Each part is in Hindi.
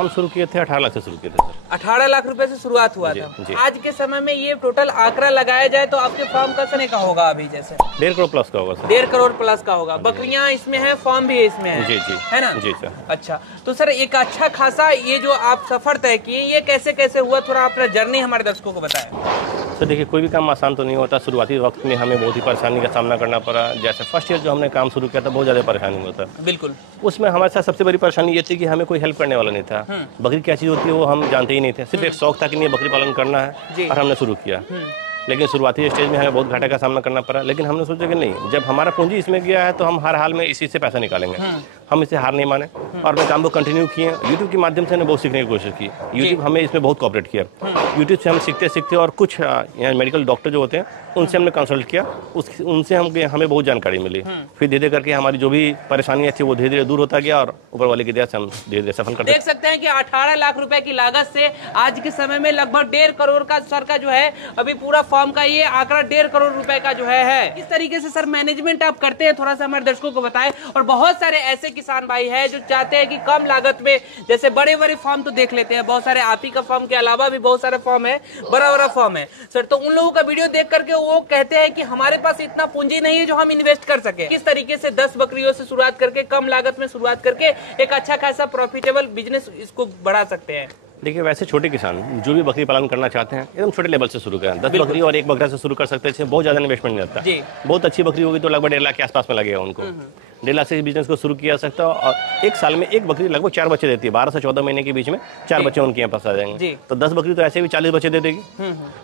हम शुरू किए थे 18 लाख से शुरू किए थे सर। 18 लाख रुपए से शुरुआत हुआ था। आज के समय में ये टोटल आंकड़ा लगाया जाए तो आपके फार्म का कितने का होगा अभी? जैसे 1.5 करोड़ प्लस का होगा सर। 1.5 करोड़ प्लस का होगा। बकरियां इसमें है, फार्म भी इसमें है। जी जी है ना? जी सर। अच्छा, तो सर एक अच्छा खासा ये जो आप सफर तय किए, ये कैसे कैसे हुआ, थोड़ा अपना जर्नी हमारे दर्शकों को बताएं। सर देखिए, कोई भी काम आसान तो नहीं होता। शुरुआती वक्त में हमें बहुत ही परेशानी का सामना करना पड़ा। जैसे फर्स्ट ईयर जो हमने काम शुरू किया था, बहुत ज़्यादा परेशानी हुआ था। बिल्कुल। उसमें हमारे साथ सबसे बड़ी परेशानी ये थी कि हमें कोई हेल्प करने वाला नहीं था। बकरी क्या चीज़ होती है वो हम जानते ही नहीं थे। सिर्फ एक शौक था कि नहीं बकरी पालन करना है और हमने शुरू किया। लेकिन शुरुआती स्टेज में हमें बहुत घाटे का सामना करना पड़ा। लेकिन हमने सोचा कि नहीं, जब हमारा पूंजी इसमें गया है तो हम हर हाल में इसी से पैसा निकालेंगे। हम इसे हार नहीं माने और अपने काम को कंटिन्यू किए। यूट्यूब के माध्यम से हमने बहुत सीखने की कोशिश की। यूट्यूब हमें इसमें बहुत कोऑपरेट किया। यूट्यूब से हम सीखते सीखते और कुछ यहाँ मेडिकल डॉक्टर जो होते हैं उनसे हमने कंसल्ट किया। उनसे हमें बहुत जानकारी मिली। फिर धीरे धीरे करके हमारी जो भी परेशानियाँ थी वो धीरे धीरे दूर होता गया और ऊपर वाले की दया से हम धीरे धीरे सफल करते। देख सकते हैं कि 18 लाख रुपए की लागत से आज के समय में लगभग 1.5 करोड़ का सर का जो है अभी पूरा फॉर्म का ये आंकड़ा 1.5 करोड़ रुपए का जो है। इस तरीके से सर मैनेजमेंट आप करते हैं, थोड़ा सा हमारे दर्शकों को बताएं। और बहुत सारे ऐसे किसान भाई हैं जो चाहते हैं कि कम लागत में, जैसे बड़े बड़े फॉर्म तो देख लेते हैं, बहुत सारे आप ही का फॉर्म के अलावा भी बहुत सारे फॉर्म है, बड़ा बड़ा फॉर्म है सर। तो उन लोगों का वीडियो देख करके वो कहते हैं कि हमारे पास इतना पूंजी नहीं है जो हम इन्वेस्ट कर सके। किस तरीके से 10 बकरियों से शुरुआत करके, कम लागत में शुरुआत करके एक अच्छा खासा प्रॉफिटेबल बिजनेस इसको बढ़ा सकते हैं। देखिए, वैसे छोटे किसान जो भी बकरी पालन करना चाहते हैं एकदम छोटे लेवल से शुरू करें। 10 बकरी और एक बकरा से शुरू कर सकते हैं। इसमें बहुत ज़्यादा इन्वेस्टमेंट नहीं लगता। बहुत अच्छी बकरी होगी तो लगभग 1.5 लाख के आसपास में लगेगा उनको। 1.5 लाख से इस बिजनेस को शुरू किया जा सकता है। और एक साल में एक बकरी लगभग 4 बच्चे देती है। 12 से 14 महीने के बीच में 4 बच्चे उनके यहाँ पास आ जाएंगे। तो 10 बकरी तो ऐसे भी 40 बच्चे दे देगी।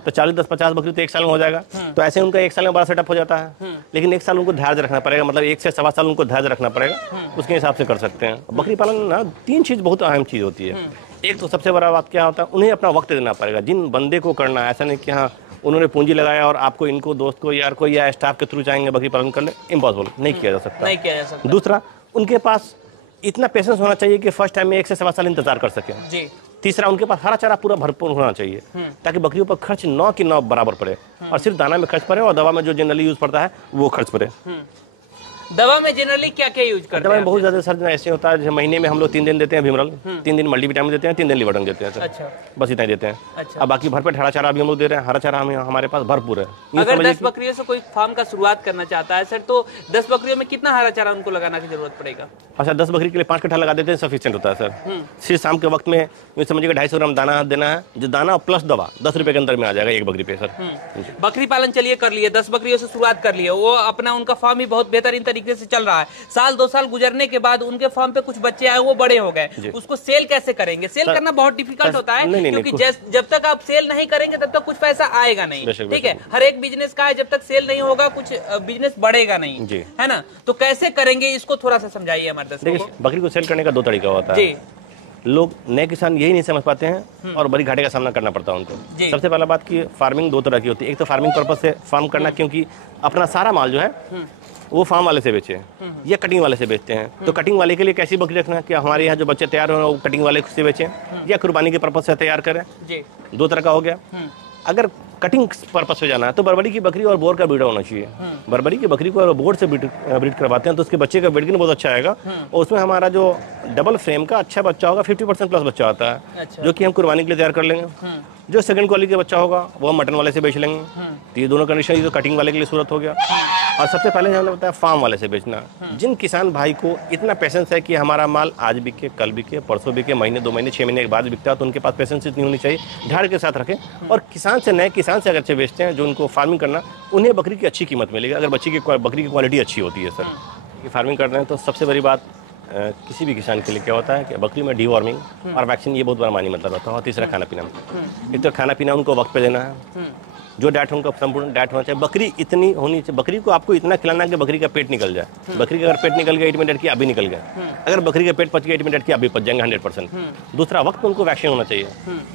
तो 40, 10, 50 बकरी तो एक साल में हो जाएगा। तो ऐसे उनका एक साल में बड़ा सेटअप हो जाता है। लेकिन एक साल उनको धैर्य रखना पड़ेगा, मतलब 1 से 1.25 साल उनको धैर्य रखना पड़ेगा। उसके हिसाब से कर सकते हैं। बकरी पालन ना 3 चीज़ बहुत अहम चीज़ होती है। एक तो सबसे बड़ा बात क्या होता है, उन्हें अपना वक्त देना पड़ेगा। जिन बंदे को करना है, ऐसा नहीं कि हाँ उन्होंने पूंजी लगाया और आपको इनको दोस्त को यार को या स्टाफ के थ्रू चाहेंगे बकरी पालन कर ले, इम्पॉसिबल, नहीं किया जा सकता। दूसरा, उनके पास इतना पेशेंस होना चाहिए कि फर्स्ट टाइम में 1 से 1.25 साल इंतजार कर सके। तीसरा, उनके पास हरा चारा पूरा भरपूर होना चाहिए ताकि बकरियों पर खर्च 9 की 9 बराबर पड़े और सिर्फ दाना में खर्च पड़े और दवा में जो जनरली यूज पड़ता है वो खर्च पड़े। दवा में जनरली क्या क्या यूज करते हैं? दवा में बहुत ज्यादा सर ऐसे होता है, महीने में हम लोग 3 दिन देते हैं भीमरल, 3 दिन मल्टीविटामिन देते हैं, 3 दिन लिवर्टन देते हैं सर। अच्छा। बस इतना ही देते हैं। अच्छा। अब बाकी भरपेट हरा चारा भी हम लोग दे रहे हैं। हरा चारा हमारे पास भरपूर है। अगर 10 बकरियों से कोई फार्म का शुरुआत करना चाहता है सर, तो 10 बकरियों में कितना हरा चारा उनको लगाना की जरूरत पड़ेगा? अच्छा, 10 बकरी के लिए 5 कट्ठा लगा देते हैं, सफिशिएंट होता है सर। सिर्फ शाम के वक्त में समझिएगा 250 ग्राम दाना देना है। जो दाना प्लस दवा 10 रुपए के अंदर में आ जाएगा एक बकरी पे सर। बकरी पालन चलिए कर लिए, 10 बकरियों से शुरुआत कर लिए, वो अपना उनका फार्म भी बहुत बेहतरीन तरीके से चल रहा है। साल 2 साल गुजरने के बाद उनके फार्म पे कुछ बच्चे आए, वो बड़े हो गए, उसको सेल कैसे करेंगे? सेल करना बहुत डिफिकल्ट होता है, क्योंकि जब तक आप सेल नहीं करेंगे तब तक कुछ पैसा आएगा नहीं। ठीक है, हर एक बिजनेस का है, जब तक सेल नहीं होगा कुछ बिजनेस बढ़ेगा नहीं, है ना? तो कैसे करेंगे इसको थोड़ा सा समझाइए हमारे दर्शकों को। बकरी को सेल करने का 2 तरीका होता है। लोग नए किसान यही नहीं समझ पाते हैं और बड़ी घाटे का सामना करना पड़ता है उनको। सबसे पहला बात कि फार्मिंग 2 तरह की होती है। एक तो फार्मिंग पर्पस से फार्म करना, क्योंकि अपना सारा माल जो है वो फार्म वाले से बेचे या कटिंग वाले से बेचते हैं। तो कटिंग वाले के लिए कैसी बकरी रखना कि हमारे यहाँ जो बच्चे तैयार हो वो कटिंग वाले से बेचें या कुर्बानी के पर्पस से तैयार करें। 2 तरह का हो गया। अगर कटिंग पर्पस से जाना है तो बरबरी की बकरी और बोर का ब्रीड होना चाहिए। बरबरी की बकरी को अगर बोर से ब्रीड करवाते हैं तो उसके बच्चे का वेट गेन बहुत अच्छा आएगा और उसमें हमारा जो डबल फ्रेम का अच्छा बच्चा होगा 50% प्लस बच्चा आता है। अच्छा। जो कि हम कुर्बानी के लिए तैयार कर लेंगे। जो सेकंड क्वालिटी का बच्चा होगा वो हम मटन वाले से बेच लेंगे। तो ये दोनों कंडीशन जो कटिंग वाले के लिए सूरत हो गया। और सबसे पहले हमने बताया फार्म वाले से बेचना। जिन किसान भाई को इतना पेशेंस है कि हमारा माल आज बिके, कल बिके, परसों बिके, महीने 2 महीने 6 महीने के बाद बिकता है, तो उनके पास पेशेंस इतनी होनी चाहिए, ध्यान के साथ रखें। और किसान से नए किसान से अगर अच्छे बेचते हैं जो उनको फार्मिंग करना, उन्हें बकरी की अच्छी कीमत मिलेगी अगर बकरी की क्वालिटी अच्छी होती है सर। कि फार्मिंग कर रहे हैं तो सबसे बड़ी बात किसी भी किसान के लिए क्या होता है कि बकरी में डीवॉर्मिंग और वैक्सीन, ये बहुत बड़ा मानी मतलब होता है। और तीसरा खाना पीना। एक तो खाना पीना उनको वक्त पे देना है, जो डाइट उनका संपूर्ण डाइट होना चाहिए। बकरी इतनी होनी चाहिए, बकरी को आपको इतना खिलाना कि बकरी का पेट निकल जाए। बकरी का अगर पेट निकल गया 8 मिनट की, आप भी निकल गए। अगर बकरी का पेट पच गया 8 मिनट की, आप भी पच जाएंगे 100%। दूसरा, वक्त उनको वैक्सीन होना चाहिए।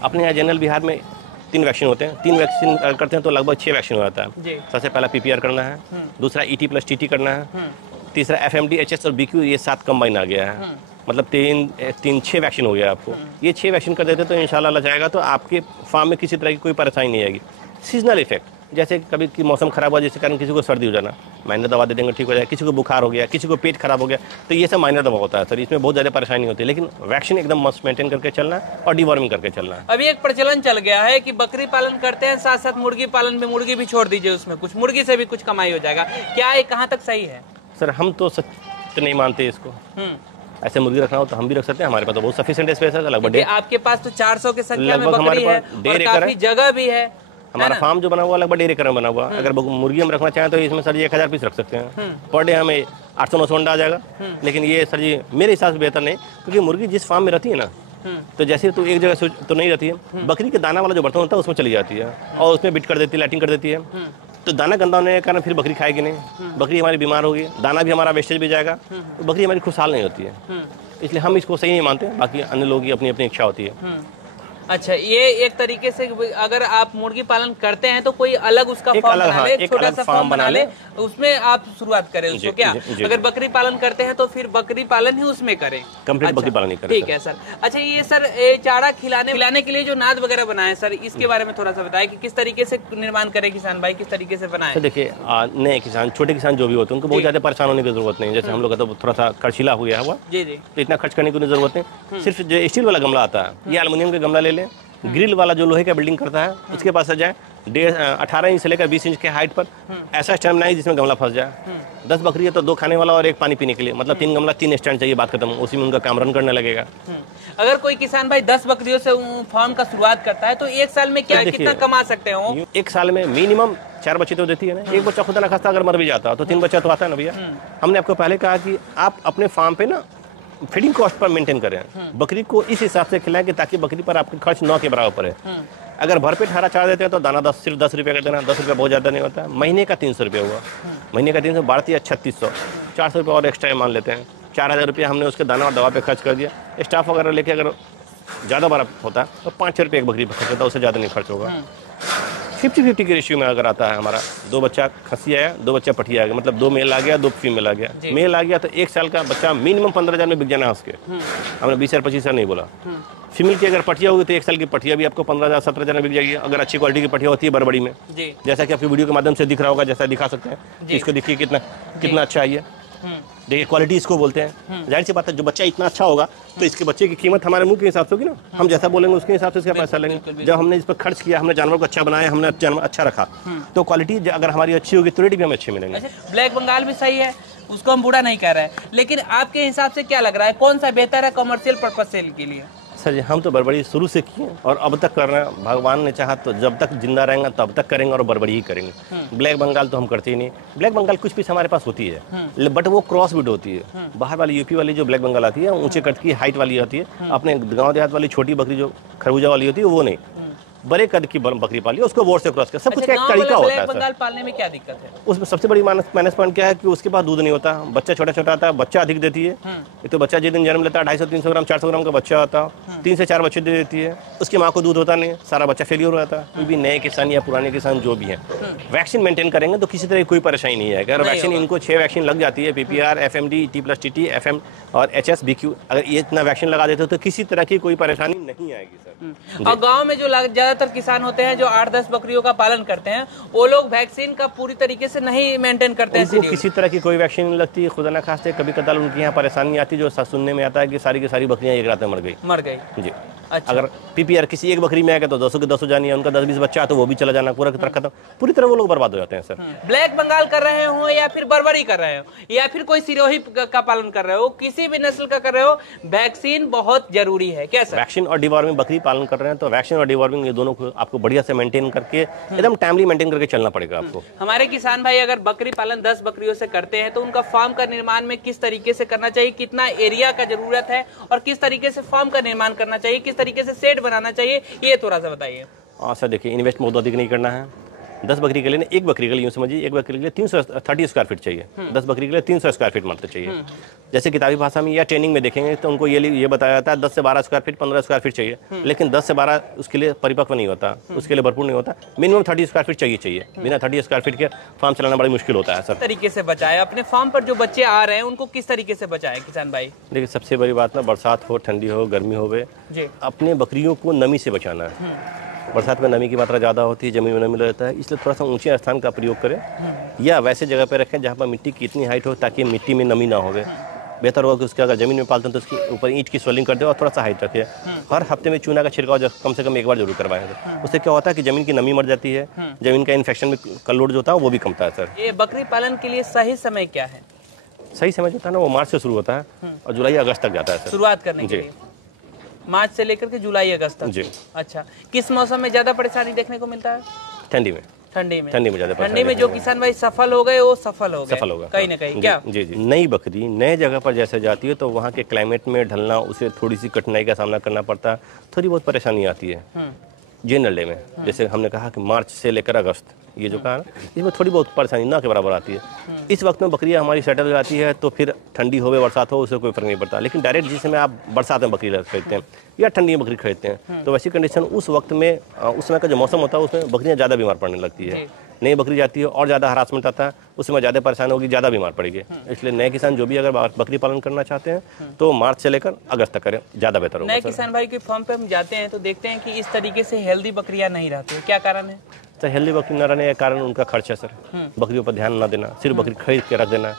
अपने यहाँ जनरल बिहार में 3 वैक्सीन होते हैं। 3 वैक्सीन करते हैं तो लगभग 6 वैक्सीन हो जाता है। सबसे पहला PPR करना है, दूसरा ET+TT करना है, तीसरा FMD, HS और BQ, ये 7 कंबाइन आ गया है। मतलब 6 वैक्सीन हो गया आपको। ये 6 वैक्सीन कर देते तो इंशाल्लाह लग जाएगा, तो आपके फार्म में किसी तरह की कोई परेशानी नहीं आएगी। सीजनल इफेक्ट, जैसे कभी की मौसम खराब हुआ जिसके कारण किसी को सर्दी हो जाना, माइनर दवा दे देंगे ठीक हो जाए, किसी को बुखार हो गया, किसी को पेट खराब हो गया, तो ये सब माइनर दवा होता है सर, इसमें बहुत ज़्यादा परेशानी होती है। लेकिन वैक्सीन एकदम मस्ट मेंटेन करके चलना है और डिवॉर्मिंग करके चलना है। अभी एक प्रचलन चल गया है कि बकरी पालन करते हैं साथ साथ मुर्गी पालन में, मुर्गी भी छोड़ दीजिए, उसमें कुछ मुर्गी से भी कुछ कमाई हो जाएगा, क्या ये कहाँ तक सही है? सर हम तो सच नहीं मानते इसको। ऐसे मुर्गी रखना हो तो हम भी रख सकते हैं, हमारे पास तो बहुत सफिशिएंट स्पेस है लगभग। आपके पास तो 400 की संख्या में बकरी है और काफी जगह भी है। हमारा फार्म जो बना हुआ लगभग 1.5 एकड़ में बना हुआ। अगर मुर्गी हम रखना चाहें तो इसमें सर जी 1000 पीस रख सकते हैं पर डे, हमें 800-900 अंडा आ जाएगा। लेकिन ये सर जी मेरे हिसाब से बेहतर नहीं, क्योंकि मुर्गी जिस फार्म में रहती है ना, तो जैसे तो एक जगह से तो नहीं रहती है, बकरी के दाना वाला जो बर्तन होता है उसमें चली जाती है और उसमें बिट कर देती है, लाइटिंग कर देती है, तो दाना गंदा होने के कारण फिर बकरी खाएगी नहीं, बकरी हमारी बीमार होगी, दाना भी हमारा वेस्टेज भी जाएगा, तो बकरी हमारी खुशहाल नहीं होती है। इसलिए हम इसको सही नहीं मानते, बाकी अन्य लोगों की अपनी अपनी इच्छा होती है। अच्छा, ये एक तरीके से अगर आप मुर्गी पालन करते हैं तो कोई अलग उसका फार्म बना ले, छोटा सा फार्म बना ले, उसमें आप शुरुआत करें उसको। क्या अगर बकरी पालन करते हैं तो फिर बकरी पालन ही उसमें करें, कंप्लीट बकरी पालन ही करें। ठीक है सर। अच्छा, ये सर चारा खिलाने के लिए जो नाद वगैरह बनाए सर, इसके बारे में थोड़ा सा बताएं कि किस तरीके से निर्माण करे किसान भाई, किस तरीके से बनाए? देखिए नए किसान, छोटे किसान जो भी होते हैं उनको बहुत ज्यादा परेशान होने की जरूरत नहीं। जैसे हम लोग का तो थोड़ा सा खर्चीला हो गया हुआ, तो इतना खर्च करने की जरूरत नहीं। सिर्फ जो स्टील वाला गमला आता है या एल्युमिनियम का गमला ले लें, ग्रिल वाला जो लोहे का बिल्डिंग करता है उसके पास आ जाए, 18 इंच से लेकर 20 इंच के हाइट पर ऐसा स्टैंड बनाए जिसमें गमला फंस जाए। 10 बकरी है तो 2 खाने वाला और 1 पानी पीने के लिए, मतलब 3 गमला 3 स्टैंड चाहिए, बात खत्म, उसी में उनका काम रन करने लगेगा। अगर कोई किसान भाई 10 बकरियों से फार्म का शुरुआत करता है तो एक साल में क्या कितना कमा सकते हो? एक साल में मिनिमम 4 बच्चे तो देती है ना। एक बच्चा खुदा ना खास्ता अगर मर भी जाता तो 3 बच्चा तो आता है ना भैया। हमने आपको पहले कहा कि आप अपने फार्म पे ना फीडिंग कॉस्ट पर मेंटेन करें, बकरी को इस हिसाब से खिलाएं कि ताकि बकरी पर आपका खर्च 9 के बराबर पड़े। अगर भरपेट हरा चारा देते हैं तो दाना सिर्फ 10 रुपये का देना, 10 रुपये बहुत ज़्यादा नहीं होता है। महीने का 300 रुपये हुआ, महीने का 300 बढ़ती है 3600, 400 रुपये और एक्स्ट्रा मान लेते हैं, 4000 रुपये हमने उसके दाना और दवा पे खर्च कर दिया। स्टाफ वगैरह लेके अगर ज़्यादा बड़ा होता है तो 5 रुपये एक बकरी पर खर्च होता है, उससे ज़्यादा नहीं खर्च होगा। 50-50 के रेशियो में अगर आता है हमारा, 2 बच्चा खस्सी आया, 2 बच्चा पठिया आ गया, मतलब 2 मेल आ गया, 2 फीमेल आ गया। मेल आ गया तो 1 साल का बच्चा मिनिमम 15,000 में बिक जाना है उसके। हमने 20,000-25,000 नहीं बोला। फीमेल की अगर पठिया होगी तो 1 साल की पठिया भी आपको 15,000-17,000 में बिक जाएगी, अगर अच्छी क्वालिटी की पठिया होती है बड़बड़ी में, जैसा कि आपकी वीडियो के माध्यम से दिख रहा होगा, जैसा दिखा सकते हैं। इसको देखिए कितना अच्छा है, देखिए क्वालिटी इसको बोलते हैं। जाहिर सी बात है जो बच्चा इतना अच्छा होगा तो इसके बच्चे की कीमत हमारे मुंह के हिसाब से होगी ना, हम जैसा बोलेंगे उसके हिसाब से इसका पैसा लेंगे। जब हमने इस पर खर्च किया, हमने जानवर को अच्छा बनाया, हमने जानवर अच्छा रखा, तो क्वालिटी अगर हमारी अच्छी होगी तो रेट भी हमें अच्छे मिलेंगे। ब्लैक बंगाल भी सही है, उसको हम बुरा नहीं कह रहे हैं, लेकिन आपके हिसाब से क्या लग रहा है कौन सा बेहतर है कमर्शियल पर्पज सेल के लिए? सर जी हम तो बड़बड़ी शुरू से किए और अब तक कर रहे हैं। भगवान ने चाहा तो जब तक जिंदा रहेंगे तब तक करेंगे और बड़बड़ी ही करेंगे। ब्लैक बंगाल तो हम करते ही नहीं। ब्लैक बंगाल कुछ पीस हमारे पास होती है बट वो क्रॉस ब्रीड होती है। बाहर वाली यूपी वाली जो ब्लैक बंगाल आती है ऊंचे कट की हाइट वाली आती है, अपने गाँव देहात वाली छोटी बकरी जो खरबूजा वाली होती है वो नहीं, बड़े कद की बकरी पाली उसको वोट से क्रॉस कर। सब कुछ का एक तरीका होता है। बंगाल पालने में क्या दिक्कत है? उसमें सबसे बड़ी माइनस पॉइंट क्या है कि उसके पास दूध नहीं होता, बच्चा छोटा छोटा आता है, बच्चा अधिक देती है। ये तो बच्चा जिस दिन जन्म लेता है 250-300 ग्राम 400 ग्राम का बच्चा आता है, 3 से 4 बच्चे दे देती है। उसकी माँ को दूध होता नहीं, सारा बच्चा फेलियर हो जाता है। कोई भी नए किसान या पुराने किसान जो भी हैं वैक्सीन मेंटेन करेंगे तो किसी तरह की कोई परेशानी नहीं है। अगर वैक्सीन इनको 6 वैक्सीन लग जाती है, PPR, FMD, T+TT, FM और HS, BQ, अगर ये इतना वैक्सीन लगा देते हो तो किसी तरह की कोई परेशानी नहीं आएगी सर। और गाँव में जो ज्यादातर किसान होते हैं जो 8-10 बकरियों का पालन करते हैं वो लोग वैक्सीन का पूरी तरीके से नहीं मेंटेन करते हैं। उनको किसी तरह की कोई वैक्सीन नहीं लगती, खुदा ना खास्ते कभी कदाल उनके यहाँ परेशानी आती जो सुनने में आता है कि सारी की सारी बकरियां एक रात में मर गई जी। अच्छा। अगर PPR किसी एक बकरी में आएगा तो 200 के 200 जानी है, उनका 10-20 बच्चा तो वो भी चला जाना, पूरा की तरह खत्म, पूरी तरह वो लोग बर्बाद हो जाते हैं सर। ब्लैक बंगाल कर रहे हो या फिर बर्बरी कर रहे हो या फिर कोई सिरोही का पालन कर रहे हो, किसी भी नस्ल का कर रहे हो, वैक्सीन बहुत जरूरी है क्या सर? वैक्सीन और डिवॉर्मिंग बकरी पालन कर रहे हैं तो वैक्सीन और डिवॉर्मिंग ये दोनों को आपको बढ़िया से मेंटेन करके एकदम टाइमली मेंटेन करके चलना पड़ेगा आपको। हमारे किसान भाई अगर बकरी पालन 10 बकरियों से करते हैं तो उनका फार्म का निर्माण में किस तरीके से करना चाहिए, कितना एरिया का जरूरत है और किस तरीके से फार्म का निर्माण करना चाहिए, किस तरीके से शेड बनाना चाहिए, ये थोड़ा सा बताइए। सर देखिए इन्वेस्ट बहुत अधिक नहीं करना है। 10 बकरी के लिए, एक बकरी के लिए यूँ समझिए, एक बकरी के लिए 330 स्क्वायर फीट चाहिए। 10 बकरी के लिए 300 स्क्वायर फीट मात्र चाहिए। जैसे किताबी भाषा में या ट्रेनिंग में देखेंगे तो उनको ये बताया जाता है 10 से 12 स्क्वायर फीट 15 स्क्वायर फीट चाहिए, लेकिन 10 से 12 उसके लिए परिपक्व नहीं होता, उसके लिए भरपूर नहीं होता। मिनिमम 30 स्क्वायर फीट चाहिए। बिना 30 स्क्वायर फीट के फार्म चलाना बड़ी मुश्किल होता है सर। तरीके से बचाए अपने फार्म पर जो बच्चे आ रहे हैं उनको किस तरीके से बचाए किसान भाई? देखिए सबसे बड़ी बात ना, बरसात हो, ठंडी हो, गर्मी हो, अपने बकरियों को नमी से बचाना है। बरसात में नमी की मात्रा ज़्यादा होती है, ज़मीन में नमी रहता है, इसलिए थोड़ा सा ऊंचे स्थान का प्रयोग करें या वैसे जगह पर रखें जहाँ पर मिट्टी की इतनी हाइट हो ताकि मिट्टी में नमी ना होवे। बेहतर होगा कि उसके अगर ज़मीन में पालते हैं तो उसके ऊपर ईंट की सोलिंग कर दे और थोड़ा सा हाइट रखिए। हर हफ्ते में चूना का छिड़काव कम से कम एक बार जरूर करवाएं। उससे क्या होता है कि ज़मीन की नमी मर जाती है, ज़मीन का इन्फेक्शन का लोड जो होता है वो भी कमता है सर। ये बकरी पालन के लिए सही समय क्या है? सही समय जो होता है ना वो मार्च से शुरू होता है और जुलाई अगस्त तक जाता है सर। शुरुआत करने के लिए मार्च से लेकर के जुलाई अगस्त तक जी। अच्छा, किस मौसम में ज्यादा परेशानी देखने को मिलता है? ठंडी में। ठंडी में ज्यादा। ठंडी में जो किसान भाई सफल हो गए वो सफल होगा कहीं ना कहीं। क्या जी जी, नई बकरी नए जगह पर जैसे जाती है तो वहाँ के क्लाइमेट में ढलना, उसे थोड़ी सी कठिनाई का सामना करना पड़ता है, थोड़ी बहुत परेशानी आती है जनरल डे में। जैसे हमने कहा कि मार्च से लेकर अगस्त, ये जो कहा इसमें थोड़ी बहुत परेशानी ना के बराबर आती है। इस वक्त में बकरियां हमारी सेटल हो जाती है तो फिर ठंडी हो बरसात हो उससे कोई फर्क नहीं पड़ता। लेकिन डायरेक्ट जिस समय आप बरसात में बकरी खरीदते हैं या ठंडी में बकरी खरीदते हैं तो वैसी कंडीशन उस वक्त में उस समय का जो मौसम होता है उसमें बकरियां ज़्यादा बीमार पड़ने लगती है। नई बकरी जाती है और ज़्यादा हरासमेंट आता है, उसमें ज़्यादा परेशानी होगी, ज़्यादा बीमार पड़ेगी। इसलिए नए किसान जो भी अगर बकरी पालन करना चाहते हैं तो मार्च से लेकर अगस्त तक करें, ज़्यादा बेहतर होगा। नए किसान भाई के फार्म पे हम जाते हैं तो देखते हैं कि इस तरीके से हेल्दी बकरियां नहीं रहती है, क्या कारण है? सर हेल्दी बकरी न रहने के कारण उनका खर्च है सर। बकरियों पर ध्यान न देना, सिर्फ बकरी खरीद के रख देना,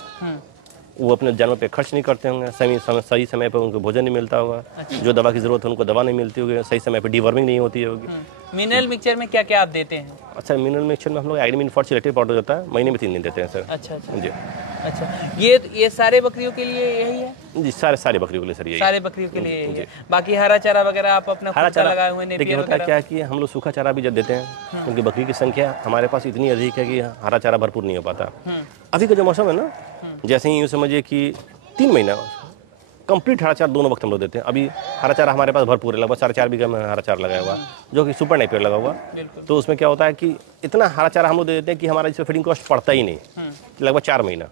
वो अपने जानवर पे खर्च नहीं करते होंगे, सही समय पर उनको भोजन नहीं मिलता होगा। अच्छा। जो दवा की जरूरत है उनको दवा नहीं मिलती होगी, सही समय पर डिवर्मिंग नहीं होती होगी। मिनरल मिक्सचर में क्या क्या आप देते हैं? अच्छा, मिनरल मिक्सचर में हम लोग एग्रीमिन फॉर्चुलेटिव पाउडर होता है, महीने में 3 दिन देते हैं सर। अच्छा जी। अच्छा, ये सारे बकरियों के लिए यही है? जी, सारे बकरियों के लिए सर यही। सारे बकरियों के लिए यही है। बाकी हरा चारा वगैरह आप अपना हरा चारा लगाए हुए? देखिए होता है क्या कि हम लोग सूखा चारा भी जब देते हैं क्योंकि बकरी की संख्या हमारे पास इतनी अधिक है कि हरा चारा भरपूर नहीं हो पाता। अभी का जो मौसम है ना, जैसे ही यूँ समझिए कि 3 महीना कंप्लीट हरा चारा दोनों वक्त हम लोग देते हैं। अभी हरा चारा हमारे पास भरपूर है, लगभग 4.5 बीघा में हरा चारा लगाया हुआ जो कि सुपर नेपियर लगा हुआ। तो उसमें क्या होता है कि इतना हरा चारा हम लोग दे देते हैं कि हमारा इसमें फीडिंग कॉस्ट पड़ता ही नहीं, लगभग 4 महीना।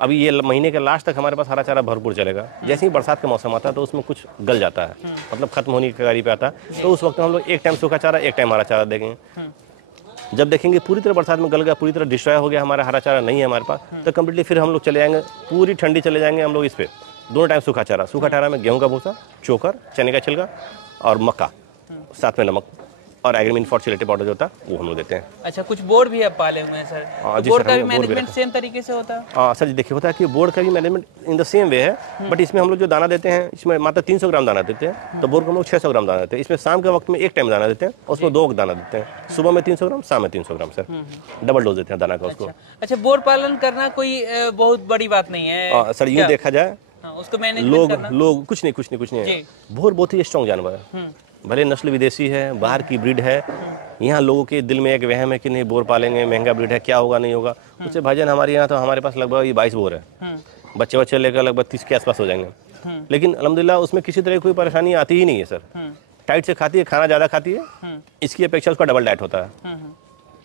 अभी ये महीने के लास्ट तक हमारे पास हरा चारा भरपूर चलेगा। जैसे ही बरसात का मौसम आता है तो उसमें कुछ गल जाता है, मतलब खत्म होने की कगारी पे आता है, तो उस वक्त हम लोग एक टाइम सूखा चारा एक टाइम हरा चारा देंगे। जब देखेंगे पूरी तरह बरसात में गल गया, पूरी तरह डिस्ट्रॉय हो गया, हमारा हरा चारा नहीं है हमारे पास, तो कम्प्लीटली फिर हम लोग चले जाएंगे, पूरी ठंडी चले जाएंगे हम लोग इस पे दोनों टाइम सूखा चारा में गेहूं का भूसा, चोकर, चने का छिलका और मक्का, साथ में नमक और एग्रीमिन फॉर्चुलेटिव पाउडर जो होता है वो हम लोग देते हैं। अच्छा, कुछ बोर्ड भी आप पाले हुए हैं सर? बोर्ड का भी मैनेजमेंट सेम तरीके से होता है? सर जी देखिए होता है कि बोर्ड का भी management in the same way है, बट इसमें हम लोग जो दाना देते हैं इसमें मात्र 300 ग्राम दाना देते हैं, तो बोर्ड को हम लोग 600 ग्राम दाना देते हैं। इसमें शाम के वक्त में एक टाइम दाना देते हैं और उसमें 2 वक्त दाना देते हैं, सुबह में 300 ग्राम, शाम में 300 ग्राम सर, डबल डोज देते हैं दाना का उसको। अच्छा, बोर्ड पालन करना कोई बहुत बड़ी बात नहीं है सर, यूँ देखा जाए उसको मैनेजमेंट लोग कुछ नहीं है। बोर बहुत ही स्ट्रॉन्ग जानवर है, भले नस्ल विदेशी है, बाहर की ब्रीड है। यहाँ लोगों के दिल में एक वहम है कि नहीं बोर पालेंगे, महंगा ब्रीड है, क्या होगा नहीं होगा। उससे भाईजान हमारे यहाँ तो हमारे पास लगभग ये 22 बोर है, बच्चे लेकर लगभग 30 के आसपास हो जाएंगे। लेकिन अल्हम्दुलिल्लाह उसमें किसी तरह की कोई परेशानी आती ही नहीं है सर। टाइट से खाती है, खाना ज़्यादा खाती है, इसकी अपेक्षा उसका डबल डाइट होता है।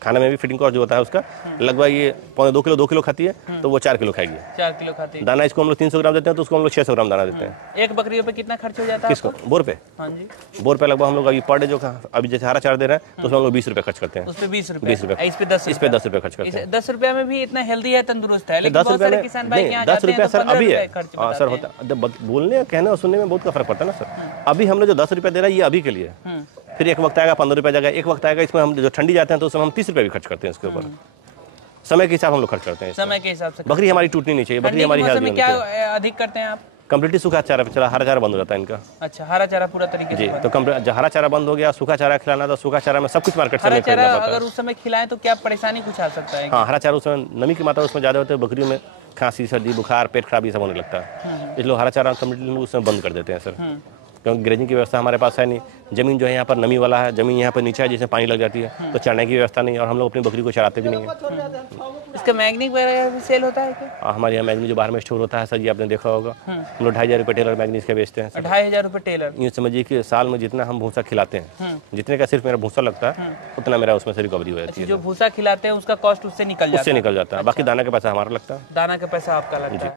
खाने में भी फीडिंग कॉस्ट जो होता है उसका लगभग ये 2 किलो खाती है तो वो 4 किलो खाएगी। 4 किलो खाती है। दाना इसको हम लोग 300 ग्राम देते हैं तो उसको हम लोग 600 ग्राम दाना देते हैं। एक बकरियों पे कितना खर्च हो जाता है? किसको? बोर पे? हाँ जी, बोर पे लगभग हम लोग अभी पर डे जो अभी जैसे हरा चारा दे रहे हैं तो उसमें हम लोग 20 रुपये खर्च करते हैं। उस पे 20 रुपये, इस पे 10 रुपये खर्च करते हैं। 10 रुपये में भी इतना हेल्दी है, तंदुरुस्त है। 10 रुपये में 10 रुपये सर अभी है सर, होता बोलने कहने और सुनने में बहुत का फर्क पड़ता है ना सर। अभी हमने जो 10 रुपये दे रहा है ये अभी के लिए, फिर एक वक्त आएगा 15 रुपये जाएगा, एक वक्त आएगा इसमें हम जो ठंडी जाते हैं तो उसमें हम 30 रुपये भी खर्च करते हैं इसके ऊपर। समय के हिसाब हम लोग खर्च करते हैं, समय के हिसाब से। बकरी हमारी टूटनी नहीं चाहिए, बकरी हमारी हेल्दी होनी चाहिए। क्या अधिक करते हैं आप? कम्प्लीटली सूखा चारा चला, हरा चारा बंद हो जाता है इनका। अच्छा, हरा चारा पूरा तरीके से जी, तो हरा चारा बंद हो गया, सूखा चारा खिलाना, तो सूखा चारा में सब कुछ मार्केट से खरीदना पड़ता है। अगर उस समय खिलाएं तो क्या परेशानी कुछ आ सकता है? हाँ, हरा चारा उसमें नमी की मात्रा उसमें ज़्यादा होती है, बकरियों में खांसी, सर्दी, बुखार, पेट खराब ये सब होने लगता है, इसलिए हरा चारा कम्प्लीटली उसमें बंद कर देते हैं सर। क्योंकि ग्रेजिंग की व्यवस्था हमारे पास है नहीं, ज़मीन जो है यहाँ पर नमी वाला है, ज़मीन यहाँ पर नीचे है जिसमें पानी लग जाती है, तो चढ़ने की व्यवस्था नहीं, और हम लोग अपनी बकरी को चढ़ाते भी नहीं है। इसका मैग्नीक वगैरह भी सेल होता है क्या? हमारे यहाँ मैग्नीक जो बाहर में स्टोर होता है सर जी, आपने देखा होगा, हम लोग 2,500 रुपये टेलर मैग्नीक के बेचते हैं। 2,500 रुपये टेलर? ये समझिए कि साल में जितना हम भूसा खिलाते हैं, जितने का सिर्फ मेरा भूसा लगता है उतना मेरा उसमें से रिकवरी हो जाती है। जो भूसा खिलाते हैं उसका कॉस्ट उससे निकल जाता है? बाकी दाना का पैसा हमारा लगता है। दाना का पैसा आपका लगता है।